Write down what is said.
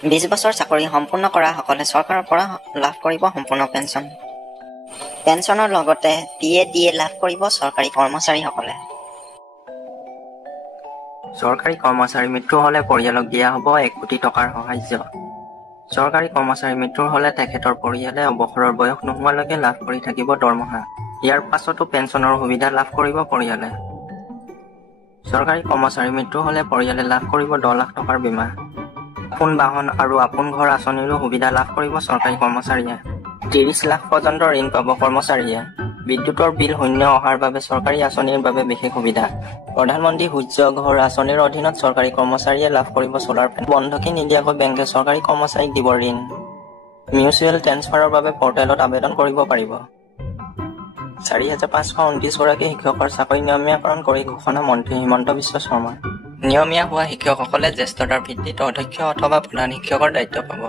20 বছৰ চাকৰি সম্পূৰ্ণ কৰা সকলে চৰকাৰৰ পৰা লাভ কৰিব সম্পূৰ্ণ পেঞ্চন। পেঞ্চনৰ লগতে PA লাভ কৰিব চৰকাৰী কৰ্মচাৰীসকলে। চৰকাৰী কৰ্মচাৰী মৃত্যু হ'লে পৰিয়ালক দিয়া হ'ব 1 কোটি টকাৰ সাহায্য। চৰকাৰী কৰ্মচাৰী মৃত্যুৰ হ'লে তেখেতৰ পৰিয়ালে অৱসৰৰ বয়স নোহোৱালৈকে লাভ কৰি থাকিব দৰমহা। ইয়াৰ পাছতো পেঞ্চনৰ সুবিধা লাভ কৰিব পৰিয়ালে। চৰকাৰী কৰ্মচাৰী মৃত্যু হ'লে পৰিয়ালে লাভ কৰিব 10 লাখ টকাৰ বীমা। আপোন বাহন আৰু আপোন ঘৰ আঁচনিৰো সুবিধা লাভ কৰিব চৰকাৰী কৰ্মচাৰীয়ে। 30 লাখ পৰ্যন্ত ঋণ পাব কৰ্মচাৰীয়ে। বিদ্যুতৰ বিল শূন্য অহাৰ বাবে চৰকাৰী আঁচনিৰ বাবে বিশেষ সুবিধা। প্ৰধানমন্ত্ৰী সূৰ্য ঘৰ আঁচনিৰ অধীনত চৰকাৰী কৰ্মচাৰীয়ে লাভ কৰিব চ'লাৰ পেনেল। বন্ধকি নিদিয়াকৈ বেংকে চৰকাৰী কৰ্মচাৰীক দিব ঋণ। মিউচুৱেল ট্ৰেন্সফাৰৰ বাবে পৰ্টেলত আবেদন কৰিব পাৰিব। 4,529 গৰাকী শিক্ষকৰ চাকৰি নিয়মীয়াকৰণ কৰি ঘোষণা মন্ত্ৰী হিমন্ত বিশ্ব শৰ্মা। নিয়মীয়া হোৱা শিক্ষকসকলে জ্যেষ্ঠতাৰ ভিত্তিত অধ্যক্ষ অথবা প্ৰধান শিক্ষকৰ দায়িত্ব পাব।